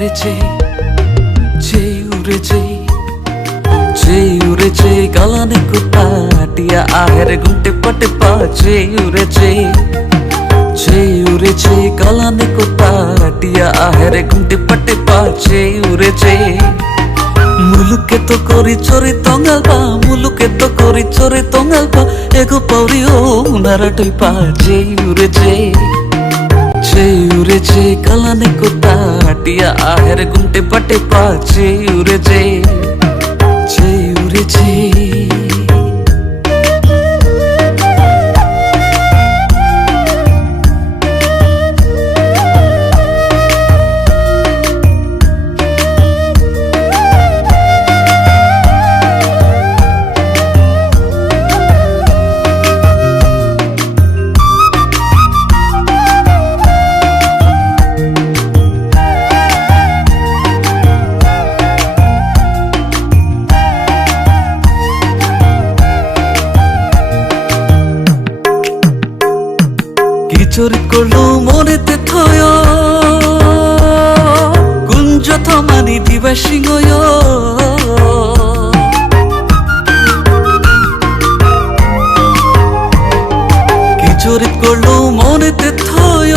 উড়েছে উড়েছে গালানে কুটাটিয়া আহের গুంటে পটে পাছে উড়েছে গালানে কুটাটিয়া আহের গুంటে পটে পাছে উড়েছে মুলুকে তো করি চোরে তঙ্গালবা মুলুকে তো করি চোরে তঙ্গালবা এগো পাউরি ও নারাটই পাছে উড়েছে গালানে কুটাটিয়া আহের গুంటে পটে পাছে উড়েছে চোরি করলো মনেতে থয় কুঞ্জ থমানি দিবা সিংহয় কি চোরি করলো মনেতে থয়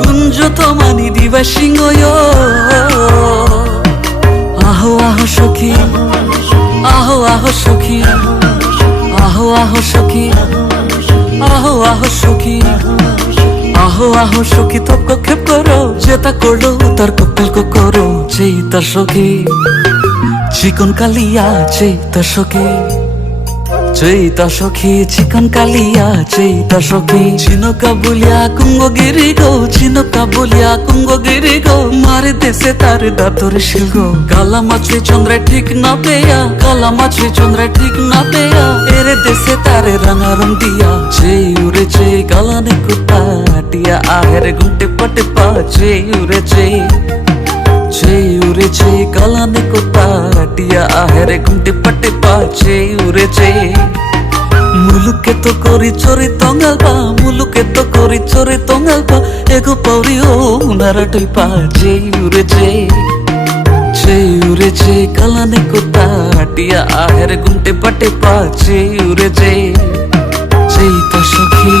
কুঞ্জ থমানি দিবা সিংহয় আহো আহো সখী আহো আহো সখী আহো আহো সখী আহো আহো সখী আহো আহো সখী তর্ক খেপ করো যেটা করলো তার কল্প করো যেই তার সখী চিকন কালিয়া যেই তার সখী চিকন কালিয়া যেই তার সখী চিনকা বলিয়া কুঙ্গগিরি গো চিনকা বলিয়া কুঙ্গগিরি গো মারে দেশে তার দাঁতর শিল গো কালা মাছে চন্দ্রায় ঠিক না পেয়া কালা মাছে চন্দ্রায় ঠিক না পেয়া এরে দেশে তারে রাঙা রং দিয়া যেই উড়েছে গালানে কুটাটিয়া আহের গুంటে পটে পাছে উড়েছে গালানে কুটাটিয়া আহের গুంటে পটে পাছে উড়েছে মুলুকে তো করি চোরে তঙ্গালবা মুলুকে তো করি চোরে তঙ্গালবা এগো পাউরি ও নারাটই পাছে উড়েছে গালানে কুটাটিয়া আহের গুంటে পটে পাছে উড়েছে যেই তা সখী